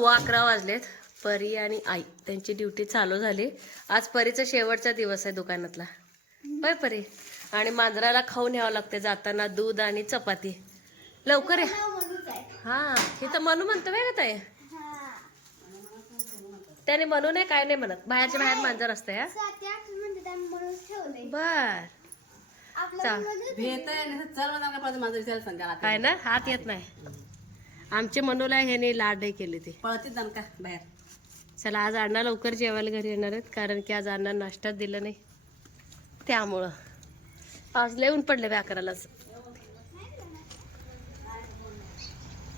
सव्वा अकरा वाजलेत परी आणि आई त्यांची ड्युटी चालू झाली. आज परीचा शेवटचा दिवस आहे दुकानातला. होय परी? आणि मांजराला खाऊन यावं लागते जाताना दूध आणि चपाती. लवकर या. हा हे तर मनू म्हणतो काय का ताई? त्याने म्हणू नाही काय नाही म्हणत. बाहेरच्या बाहेर मांजर असते हा? बर. चल. काय ना हात येत नाही. आमचे मनूला ह्याने लाडही केले ते. पळतीच जाण का बाहेर. चला आज अण्णा लवकर जेवायला घरी येणार आहेत कारण की आज अण्णा नाश्ताच दिलं नाही. त्यामुळं. आज लय ऊन पडले बे अकरालाच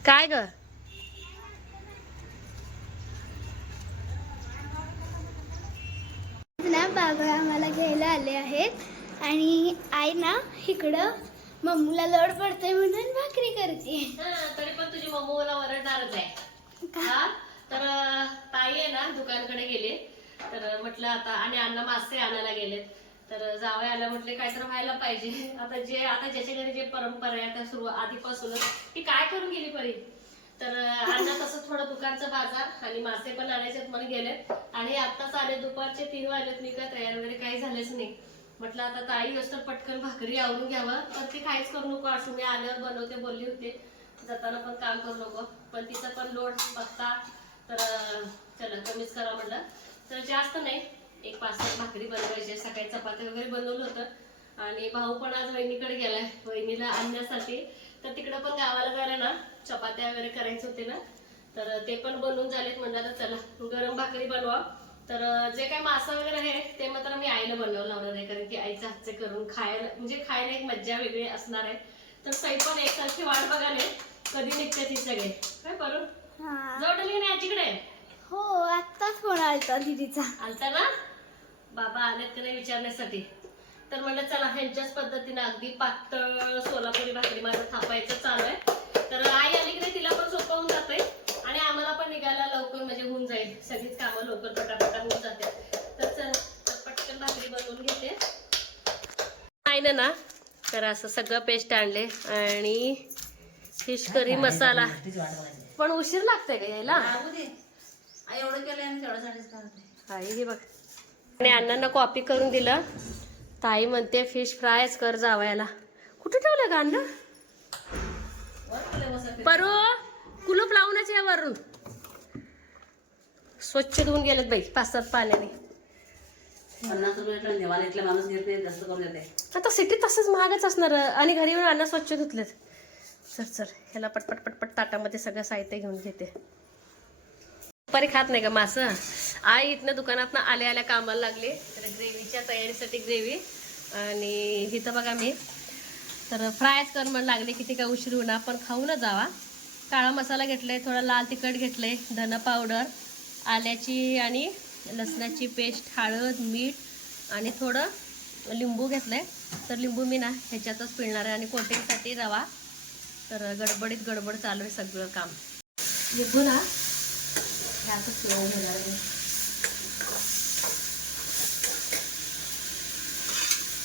काय ग? ना बाबा आम्हाला घ्यायला आले आहेत आणि आई ना इकडं मम्मीला लोड पडतोय म्हणून भाकरी करते. तरी पण तुझी मम्मी मला ओरडणारच आहे. हा? तर ताई आहे ना दुकानकडे गेले. तर म्हटलं आता आणि अण्णा मासे आणायला गेलेत. तर जावं आलं म्हटले काय तर व्हायला पाहिजे. आता जे आता ज्याच्या घरी जे परंपरा आहे आता सुरू आधीपासूनच ती काय करून गेली परी? तर अण्णा तसं थोडं दुकानचं बाजार आणि मासे पण आणायचे म्हणून गेलेत. आणि आत्ताच आले दुपारचे तीन वाजलेत मी काय तयार वगैरे काही झालेच नाही. म्हटलं आता ताई असतं पटकन भाकरी आवरून घ्यावं. पण ते काहीच करू नको असं मी आल्यावर बनवते बोलली होते. जाताना पण काम करू नको. पण तिचं पण लोड बघता तर चला कमीच करा म्हटलं. तर जास्त नाही एक पाच सात भाकरी बनवायची सकाळी चपाती वगैरे बनवलं होतं. आणि भाऊ पण आज वहिनीकडे गेलाय वहिनीला आणण्यासाठी. तर तिकडं पण गावाला जायला ना चपात्या वगैरे करायचे होते ना. तर ते पण बनवून झालेत म्हणलं तर चला गरम भाकरी बनवा. तर जे काय मासा वगैरे आहे ते मात्र मी आईला बनवायला लावणार आहे. कारण की आईच्या हातचे करून खायला म्हणजे खायला एक मज्जा वेगळी असणार आहे. तर सई पण एकसारखी वाट बघाले कधी निघते ती सगळे. काय करून हा. जोडली नाही आजीकडे हो आत्ताच फोन आलता दीदीचा. आलता ना? बाबा आलेत का नाही विचारण्यासाठी? तर म्हणलं चला ह्यांच्याच पद्धतीने अगदी पातळ सोलापुरी भाकरी माझं थापायचं चालू आहे. तर आई आली की नाही तिला पण सोपं होऊन जाते आणि आम्हाला पण निघायला लवकर म्हणजे होऊन जाईल. सगळीच कामं लवकर पटापटा होऊन जाते तर चल तर पटकन भाकरी बनवून घेते. आहे ना तर असं सगळं पेस्ट आणले आणि फिश करी मसाला. पण उशीर लागतंय का यायला. एवढं केलं आणि तेवढ्यासाठीच करते आई हे बघ. आणि अण्णांना कॉपी करून दिलं. ताई म्हणते फिश फ्रायच कर जावयाला. कुठे ठेवलं का अण्णा? परू! कुलूप लावूनच या वरून. स्वच्छ धुवून गेलेत बाई पाच सात पाण्याने. पन्नास रुपये इथलं देवाला इथला माणूस घेत नाही जास्त करून देते. आता सिटीत तसंच महागच असणार आणि घरी येऊन अण्णा स्वच्छ धुतलेत. चल चल ह्याला पटपट पटपट ताटामध्ये सगळं साहित्य घेऊन घेते. परी खात नाही का मासं? आई इथनं दुकानातनं आल्या आल्या कामाला लागले. तर ग्रेव्हीच्या तयारीसाठी ग्रेव्ही आणि इथं बघा मी. तर फ्रायच कर लागले किती काय उशीर होणार पण खाऊनच जावा. काळा मसाला घेतलाय थोडा लाल तिखट घेतलंय धन पावडर आल्याची आणि लसणाची पेस्ट हळद मीठ आणि थोडं लिंबू घेतलंय. तर लिंबू मी ना ह्याच्यातच पिळणार आहे आणि कोटिंगसाठी रवा. तर गडबडीत गडबड चालू आहे सगळं काम. लिंबू ना ह्यातच पिळून घेणार आहे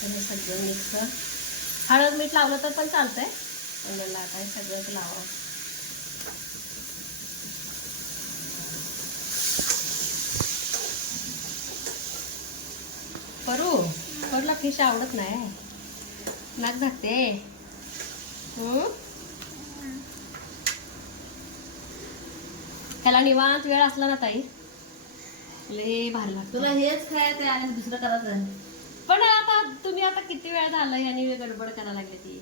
तर सगळं मिक्स हळद मीठ लावलं तर पण चालतंय. पण मला आता हे सगळंच लावा. परू परूला फिश आवडत नाही नाक हम्म? ह्याला निवांत वेळ असला ना ताई लय भारी लागतं तुला हेच खायचं आहे आणि दुसरं करायचं. पण आता तुम्ही आता किती वेळ झालं याने गडबड करायला लागली ती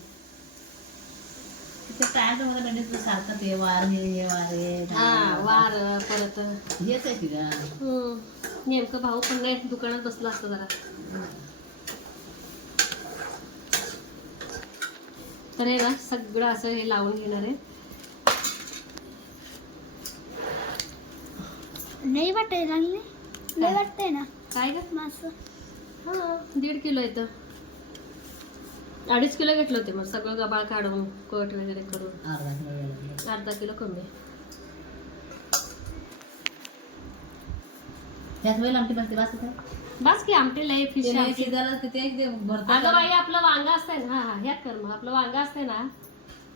काय म्हणजे तुला सारखं ते वार हे हे वार हे हा वार परत हेच आहे. हम्म. नेमकं भाऊ पण नाही दुकानात बसला असतं जरा. तर हे ना सगळं असं हे लावून घेणार आहे. नाही वाटायला लागले नाही वाटतंय ना? काय ग? मास. हा दीड किलो येतं अडीच किलो घेतलं होते मग सगळं गबाळ काढून कट वगैरे करून. अर्धा किलो वेळ अर्धा किलो कमी. ह्याच वेळेला बस की आमटी लय फिश ते शिजायला तिथे एक ते भरतं अगं बाई आपलं वांग असतंय ना. हा हा ह्यात कर मग. आपलं वांग असतंय ना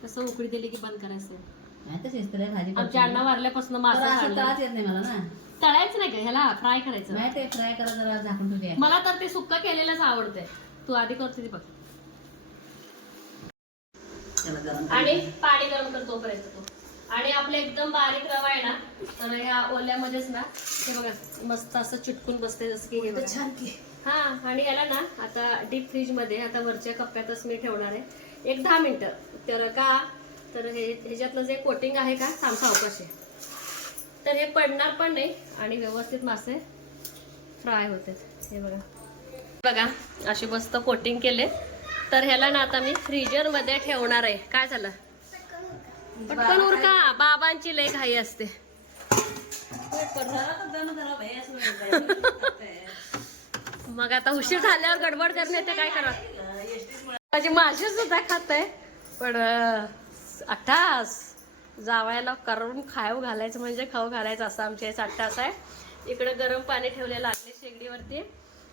तसं उकळी दिली की बंद करायचं. भाजी आमच्या अण्णा वारल्यापासून तर मासा असं खाल्ला त्रास येत नाही मला ना. तळायचं नाही का? ह्याला फ्राय करायचं. माहिती आहे फ्राय करा जरा झाकून ठेवूया. मला तर ते सुक्का केलेलंच आवडतंय. तू आधी करते ती बघ. त्याला गरम आणि पाणी गरम कर तोपर्यंत तो. आणि आपलं एकदम बारीक रवा आहे ना तर ह्या ओल्यामध्येच ना हे बघा मस्त असं चिटकून बसते जसं की हे. छान की हा आणि याला ना आता डीप फ्रीजमध्ये आता वरच्या कप्प्यातच मी ठेवणार आहे. एक दहा मिनिटं. तर का तर हे ह्याच्यातलं जे कोटिंग आहे का थांब सावकाश आहे तर हे पडणार पण नाही आणि व्यवस्थित मासे फ्राय होते. हे बघा. बघा अशी मस्त कोटिंग केले. तर ह्याला ना आता मी फ्रीजरमध्ये ठेवणार आहे. काय झालं? पटकन उरका बाबांची लय घाई असते. मग आता उशीर झाल्यावर गडबड करणे ते काय करा. माझी सुद्धा खात आहे पण अठ्ठास जावायला करून खाऊ घालायचं म्हणजे खाऊ घालायचं असं आमच्या इथे अठ्ठास आहे. इकडे गरम पाणी ठेवलेलं लागले शेगडीवरती.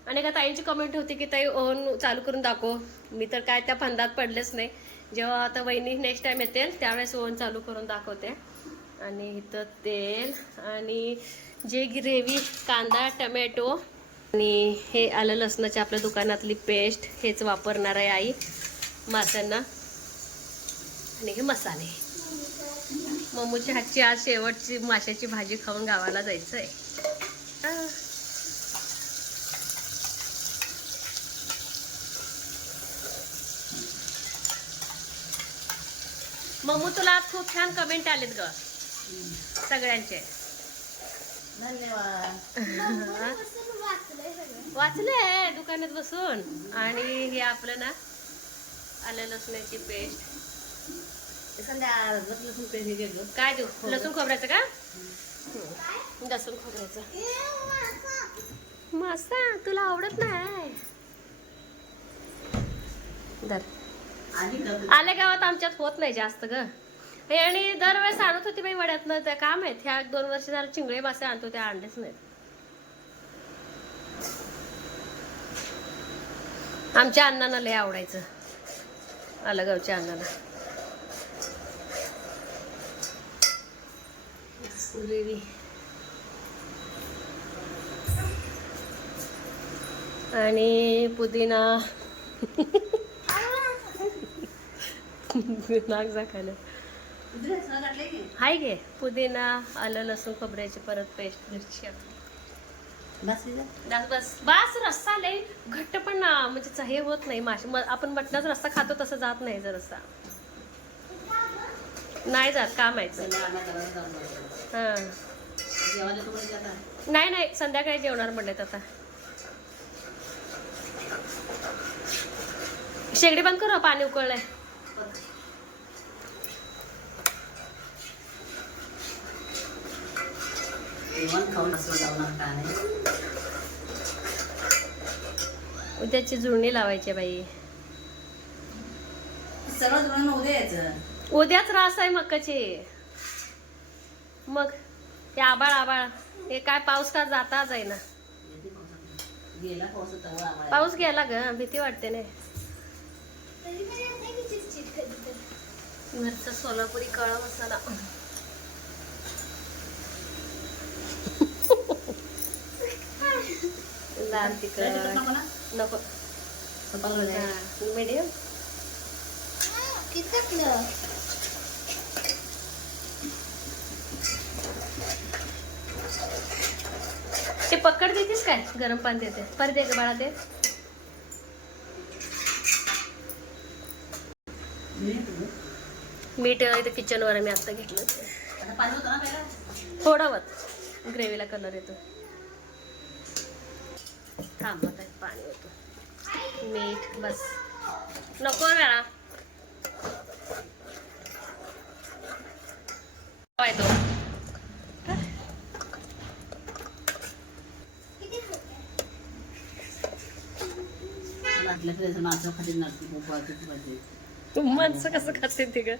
आणि का ताईंची कमेंट होती की ताई ओव्हन चालू करून दाखव. मी तर काय त्या फंदात पडलेच नाही. जेव्हा आता वहिनी नेक्स्ट टाइम येतील त्यावेळेस ओन चालू करून दाखवते. आणि इथं तेल आणि जे ग्रेव्ही कांदा टमॅटो आणि हे आलं लसणाच्या आपल्या दुकानातली पेस्ट हेच वापरणार आहे आई माशांना. आणि हे मसाले. मम्मूच्या हातची आज शेवटची माशाची भाजी खाऊन गावाला जायचं आहे मम्मू तुला आज खूप छान कमेंट आलेत ग. सगळ्यांचे. धन्यवाद. वाचलंय दुकानात बसून. आणि हे आपलं ना आलं लसणाची पेस्ट. संध्या हे काय देऊ? लसूण खोबऱ्याचं का. लसूण खोबऱ्याचं. मासा तुला आवडत नाही. दर आल्या गावात आमच्यात होत नाही जास्त ग. हे आणि दरवेळेस आणत होती बाई वड्यातनं त्या काम आहेत. ह्या दोन वर्ष झालं चिंगळे मासे आणतो त्या अंडेच नाहीत. आमच्या अण्णांना लय आवडायचं. आलगावच्या अण्णाला आणि पुदिना. नाक झाकायला हाय गे पुदिना आलं लसूण खोबऱ्याची परत पेस्ट मिरची. बस. बस रस्सा लय घट्ट पण ना म्हणजे हे होत नाही. मासे म- आपण मटणाचा रस्सा खातो तसं जात नाही जर रस्सा नाही जात का माहिती बघू. हा. नाही नाही. संध्याकाळी जेवणार म्हणलेत आता. शेगडी बंद करू पाणी उकळलंय. जेवण खाऊन असं उद्याची जुळणी लावायची बाई. सगळं जुळून उद्या यायचं. उद्याच रास आहे मक्काची मग ते आबाळ आबाळ. हे काय पाऊस का जाता जाईना पाऊस गेला ग भीती वाटते ना. घरचा सोलापुरी काळा मसाला. लाल तिखट नको. मीडियम? ते पकड देतेस काय गरम पाणी देते परत दे बाळा ते. मीठ इथे किचनवर मी आता घेतलं आता पाणी होतं ना पहिला थोडं वत ग्रेव्हीला कलर येतो थांबत आहे पाणी होतं मीठ बस. नको वेळा तो. तू माणसं कसं खाते ते ग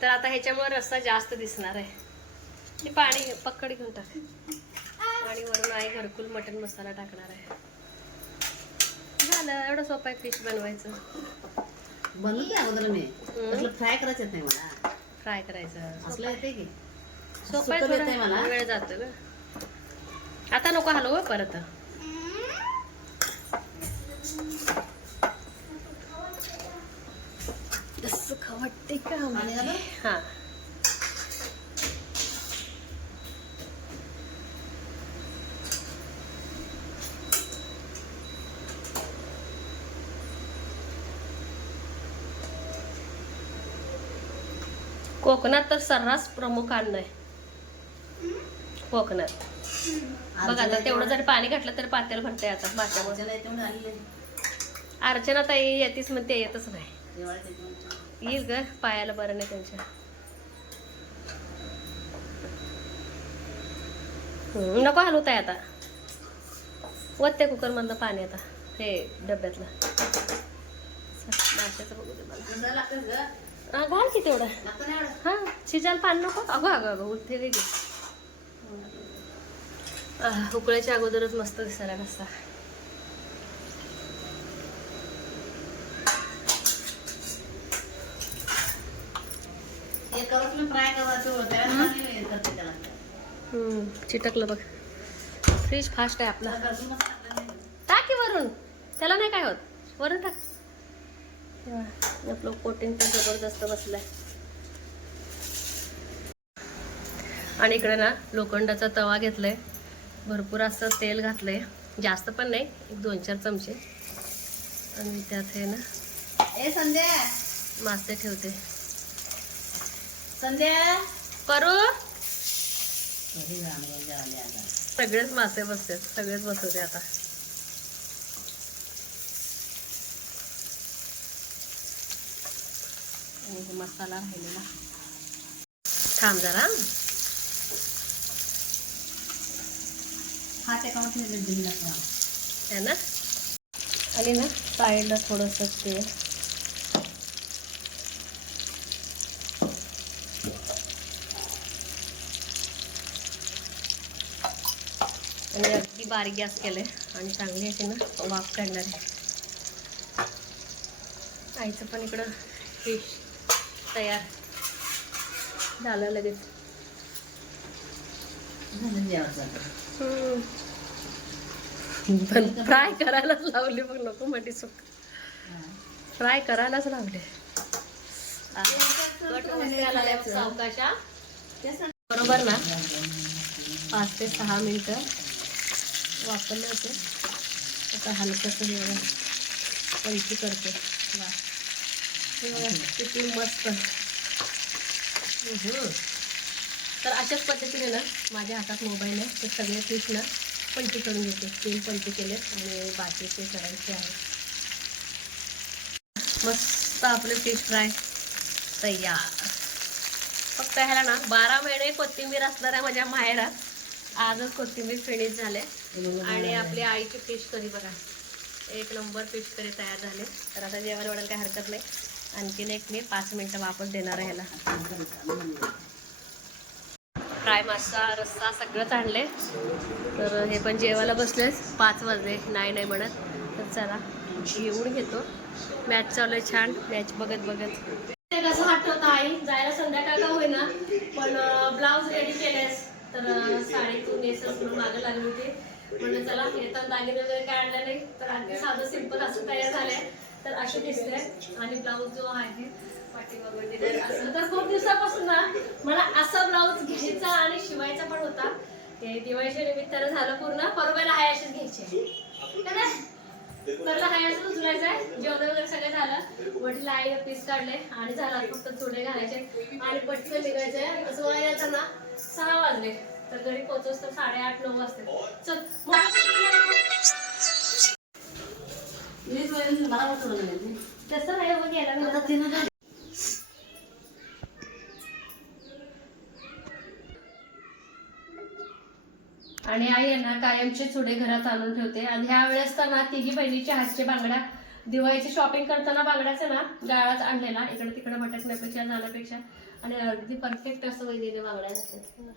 तर आता ह्याच्यामुळे रस्सा जास्त दिसणार आहे. पाणी पकड घेऊन टाक. आणि वरून आई घरकुल मटन मसाला टाकणार आहे. झालं एवढं सोपं आहे फिश बनवायचं. बनवते अगोदर मी. म्हटलं फ्राय करायचं नाही मला. फ्राय करायचं. असलं येते की? सोपं आहे थोडं. मला. वेळ जातो ग आता नको हलव हं परत. असं खाऊ वाटते का? घालू? हा. कोकणात तर सर्रास प्रमुख अन्न आहे. कोकणात. बघ आता तेवढं जरी पाणी घातलं तरी पातेल भरते आता माशामुळे अर्चना आहे. ताई येतीच म्हणते येतच नाही. येईल ग पायाला बरं नाही त्यांच्या. नको हलवताय आता. वत्ते कुकर मधलं पाणी आता हे डब्यातलं. माशाचं बघू दे मला? हा, घाल की तेवढं? हा शिजायला पाणी नको. अगं अगं अगं उठते गे उकळ्याच्या अगोदरच मस्त दिसायला कसा चिटकलं बघ. फ्रीज फास्ट आहे आपला. टाक की वरून. त्याला नाही काय होत. वरून टाक. आपलं कोटिंग पण जबरदस्त बसलाय. आणि इकडे ना लोखंडाचा तवा घेतलाय. भरपूर असं तेल घातलंय. जास्त पण नाही एक दोन चार चमचे. आणि त्यात हे ना ए संध्या. मासे ठेवते. संध्या. करू? सगळेच मासे बसतात सगळेच बसवते आता. आणि मसाला राहिलेला. थांब जरा. हात. है ना? आणि ना साईडला थोडंसं तेल. आणि अगदी बारीक गॅस केले आणि चांगली अशी ना वाफ काढणार आहे. आईचं पण इकडं फिश तयार. झालं लगेच. पण फ्राय करायलाच लावली मग नको म्हटली सुक हा. फ्राय करायलाच लावले. बरोबर ना? पाच ते सहा मिनटं वापरले होते. आता हलकंसं करते. किती मस्त. तर अशाच पद्धतीने ना माझ्या हातात मोबाईल आहे. ते सगळे फिश ना पंची करून घेते. तीन पंची केले आणि बाकीचे करायचे आहे मस्त आपले फिश फ्राय तयार. फक्त ह्याला ना बारा महिने कोथिंबीर असणार आहे माझ्या माहेरात आजच कोथिंबीर फिनिश झाले. आणि आपली आईची फिश करी बघा. एक नंबर फिश करी तयार झाले. तर आता जेवण वाढायला काही हरकत नाही. आणखीन एक मी पाच मिनटं वापस देणार आहे ह्याला. फ्राय मासा रस्सा सगळंच आणले. तर हे पण जेवायला बसलेच पाच वाजले. नाही नाही म्हणत. तर चला येऊन घेतो. मॅच चालू आहे छान. मॅच बघत बघत. कसं वाटत आई जायला संध्याकाळ का होईना पण ब्लाऊज रेडी केलेस. तर साडी तू नेसस म्हणून मागं लागली होती. म्हणलं चला येतात दागिने वगैरे काय आणलं नाही. तर अगदी साधं सिंपल असं तयार झालंय. तर असे दिसते आणि ब्लाऊज जो आहे वगैरे असं. तर खूप दिवसापासून ना मला असा ब्लाऊज घ्यायचा आणि शिवायचा पण होता. ते दिवाळीच्या निमित्तानं झालं पूर्ण. परवायला हाय असेच घ्यायचे है हाय असं आहे. जेवण वगैरे सगळं झालं. वडील आई पीस काढले. आणि झाला फक्त थोडे घालायचे. आणि पटकन निघायचंय असं वय येतं ना सहा वाजले. तर घरी पोहोचोस तर साडेआठ नऊ वाजते चल मीच मला नाही. तसं नाही हो गेला आता तिनं आणि आई यांना कायमचे चुडे घरात आणून ठेवते आणि ह्या वेळेस तर ना तिघी बहिणीच्या हातचे बांगड्या दिवाळीची शॉपिंग करताना बांगड्याचं ना गाळाच आणलेला इकडे तिकडे भटकण्यापेक्षा जाण्यापेक्षा आणि अगदी परफेक्ट असं वैदिने बांगड्या घातल्या.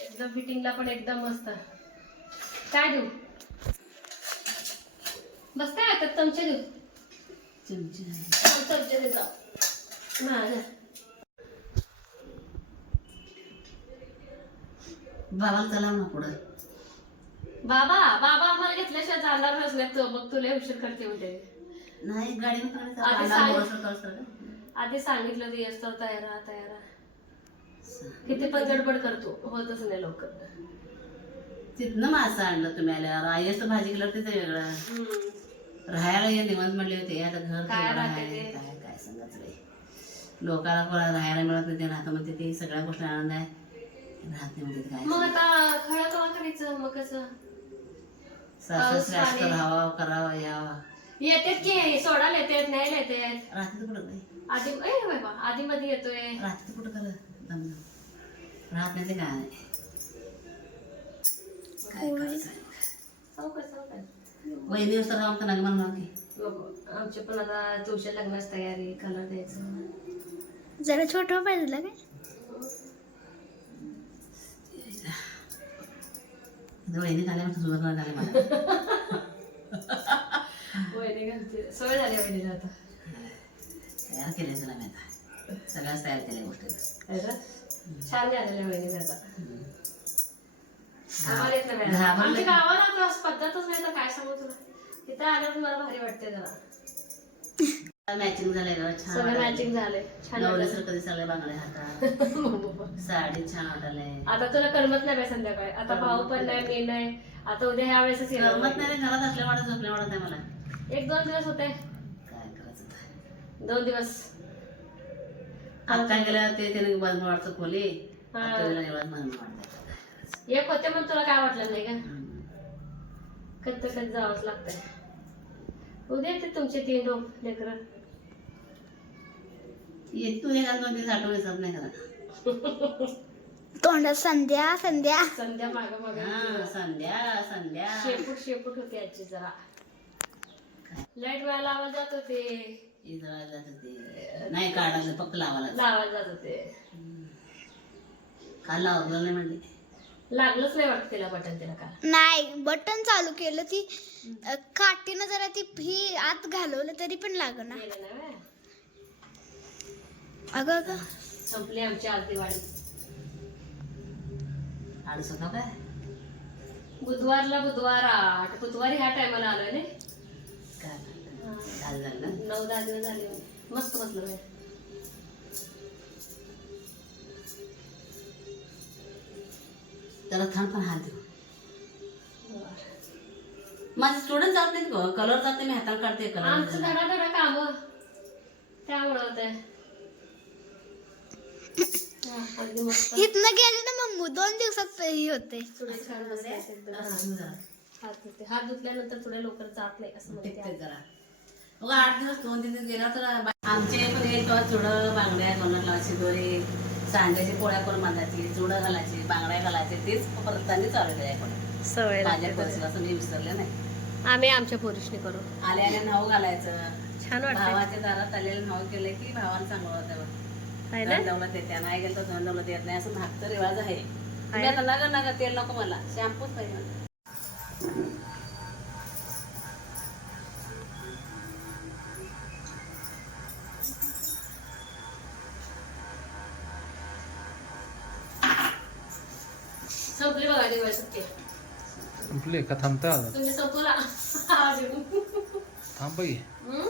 एकदम फिटिंगला पण एकदम मस्त काय देऊ बस काय आता चमचे देऊ. चमचे. चमचे दे चला ना पुढं. बाबा बाबा आम्हाला घेतल्याशिवाय जाणार नसल्यात तो. मग तुला उशीर करते म्हणजे नाही गाडीने आधी सांगितलं आधी सांगितलं ते तयारा तयार किती पण करतो होतच नाही लवकर. तिथनं मासा आणलं तुम्ही आल्यावर. आई असं भाजी केलं ते वेगळं. राहायला ये निवांत म्हणले होते आता घर काय? काय काय सांगायचं रे लोकाला कोणाला राहायला मिळत नाही ते राहतं म्हणते ते सगळ्या गोष्टी आनंद आहे. राहत नाही म्हणते काय मग आता खळं कवा करायचं मग कसं? सासू श्रेष्ठ. राहावं करावं यावं. येतात की सोडायला येतात न्यायला येतात? राहते कुठं नाही आधी ए बाबा आधी मध्ये येतोय. राहते कुठं दम राहत नाही ते काय? नाही काय करायचं सावकाश, सावकाश. वहिनी असं राहून तर नग म्हणणार की नको. आमची पण आता तुझ्या लग्नाची तयारी कलर द्यायचं. जरा छोटं पाहिजे काय इथं वहिनी झाल्यावर सुधारणा झाली मला. वहिनी घालते सवय झाली वहिनीला आता. तयार केले तुला मी आता. सगळ्याच तयार केल्या गोष्टी है ना? छान झालेल्या वहिनी आता. आम्हाला येत नाही मॅडम. घाबरले आमच्या का? गावाला आता पद्धतच नाही तर काय सांगू तुला? तिथं आल्यावर मला भारी वाटते जरा. मॅचिंग झालंय छान सगळं. मॅचिंग झालंय. छान वाटलं. कधी सगळे बांगडे हातात. साडी छान वाटायलंय. आता तुला करमत नाही बाई संध्याकाळी. आता भाऊ पण नाही मी नाही. आता उद्या ह्या वेळेसच येणार करमत नाही रे, घरात असल्या वाटत झोपल्या वाटत नाही मला. एक दोन दिवस होते. काय करायचं आता? दोन दिवस. आता गेल्या ते त्याने वाटतं खोली. हा. वाटतं. एक होते पण तुला काय वाटलं नाही का. कधी तर कधी जावंच लागतंय. उद्या येते तुमचे तीन रोप लेकरं. ये तू हे घाल दोन दिवस आठवण हिसाब नाही तोंडात संध्या संध्या. संध्या माग माग हा संध्या संध्या. शेपूट शेपूट होती आजची जरा. लाइट वेळाला आवाज जात होते. जातं नाही काढायचं फक्त लावायला लावायला जात होते. काल लावलं नाही म्हणले. लागलंच नाही वाटत तिला बटन तिला काल नाही बटन चालू केलं ती अ, काठीनं जरा ती ही आत घालवलं तरी पण लागना. गेलं नाही व्हय. अगं अगं. संपली आमची आरती वाडी होता काय? बुधवारला बुधवार आठ. बुधवारी ह्या टायमाला आलोय ना. काय काल झालं ना? नऊ दहा दिवस झाले. मस्त बसलो मी. त्याला थांब पण हात देऊ माझे स्टुडंट जात नाहीत गं. कलर जाते मी हाताला काढते आमचं कलर धडा धडा काम. त्यामुळं होत अगदी मस्त इथनं गेले ना मम्मू दोन दिवसात ही होते थोडे छान. हात धुते. हात धुतल्यानंतर थोडे लवकर जात नाही असं म्हणते टिकते जरा. मग आठ दिवस दोन तीन दिवस गेला तर आमचे पण एक चुडं बांगड्या कोणाला लावायची दोरी सांगायची पोळ्या करून बांधायची चुडं घालायची बांगड्या घालायचे तेच परत त्यांनी चालू आहे सवय माझ्या असं मी विसरले नाही. आम्ही आमच्या पुरुषनी करू. आले आले नाव घालायचं. छान वाटतंय. भावाच्या दारात आलेलं नाव केलं की भावाला चांगलं होतं दौलत येते. नाही गेलं तर धन दौलत येत नाही. असं धाकचं रिवाज आहे. नका नका तेल नको मला. शॅम्पूच पाहिजे संपले का थांबता? तुम्ही आवाज हम्म?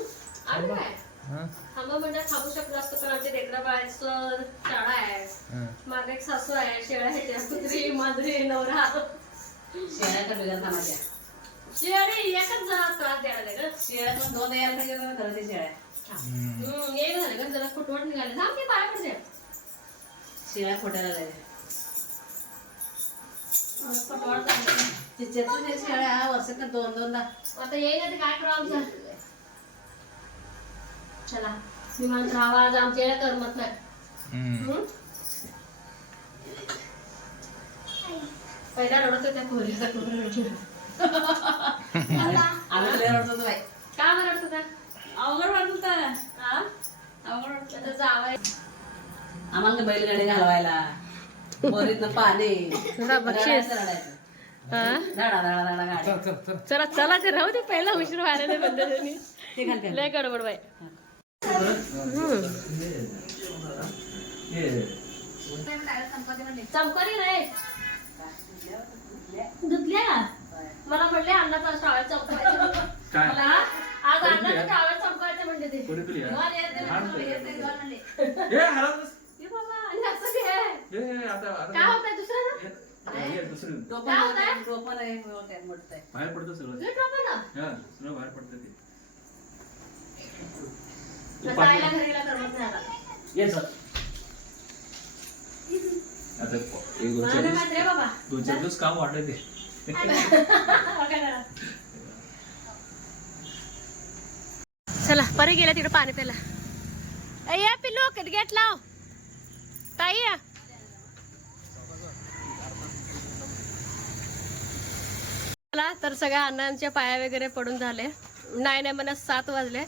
आम्ही काय? हा? थांबा म्हणजे थांबू असतो पण आमच्या लेकरा बाळाचं शाळा आहे. हा. मागे एक सासू आहे शेळ्या आहेत त्या, कुत्री मांजरी नवरा. शेळ्या तर बिगर कामाच्या शेळी एकच जरा त्रास द्यायला लागले. ग शेळ्या पण दोन यायला पाहिजे ना घराच्या शेळ्या. हम्म. हम्म, एक झालं का? जरा फुटवट निघाले. थांब की पाय पडते शेळ्या खोट्याला लागल्या. फुटवट झाली. तिच्यातून हे वर्षात दोन दोनदा. आता येईल ना ते काय करावं आमचं? चला राहावा आज आमच्या याला करमत नाही. हम्म. हम्म? पहिला रडत होत्या खोलीचा आम्ही तुला रडत होतो बाई. का बरं रडत होता अवघड वाटत होता. हा? अवघड वाटत. आता जावं आम्हाला ते बैलगाडी घालवायला. बोरीतनं पाणी. रडायचं, रडायचं. चल चल चल चला चला ते राहू दे पहिला उशीर व्हायला नाही घाल. लय गडबड चमकारी नाही मला म्हणले अण्णाचा टावेल चमकवायचे काय? मला आज अण्णाचा टावेल चमकवायचे म्हणजे ते. म्हणले. हे बाबा आणि असं काय? होतंय दुसरं? ना काय होतंय? बाहेर पडतं सगळं. हा सगळं बाहेर पडतं ते. जायला घरीला करमत नाही आता. ये सर आता एक दोन मला चार नाही दिवस माहीत रे बाबा. दोन चार दिवस काम वाटत ते? चला परे गेल्या तिकडे पाणी प्यायला. ए, या पिल्लू गेट लाव. ताई या. चला तर सगळ्या अण्णांच्या पाया वगैरे पडून झाले. नाही नाही मला सात वाजले.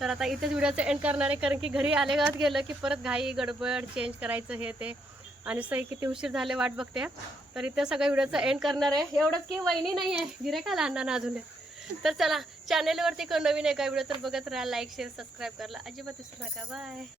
तर आता इथेच व्हिडिओचं एंड करणार आहे कारण की घरी आले गावात गेलं की परत घाई गडबड चेंज करायचं हे ते. आणि सही किती उशीर झाले वाट बघते. तर इथे सगळं व्हिडिओचं एंड करणार आहे. एवढंच की वहिनी नाही आहे. गिरेकाला अण्णांना अजून. तर चला चॅनेलवरती कोण नवीन आहे का? व्हिडिओ तर बघत राहा. लाईक शेअर सबस्क्राईब करायला अजिबात विसरू नका. बाय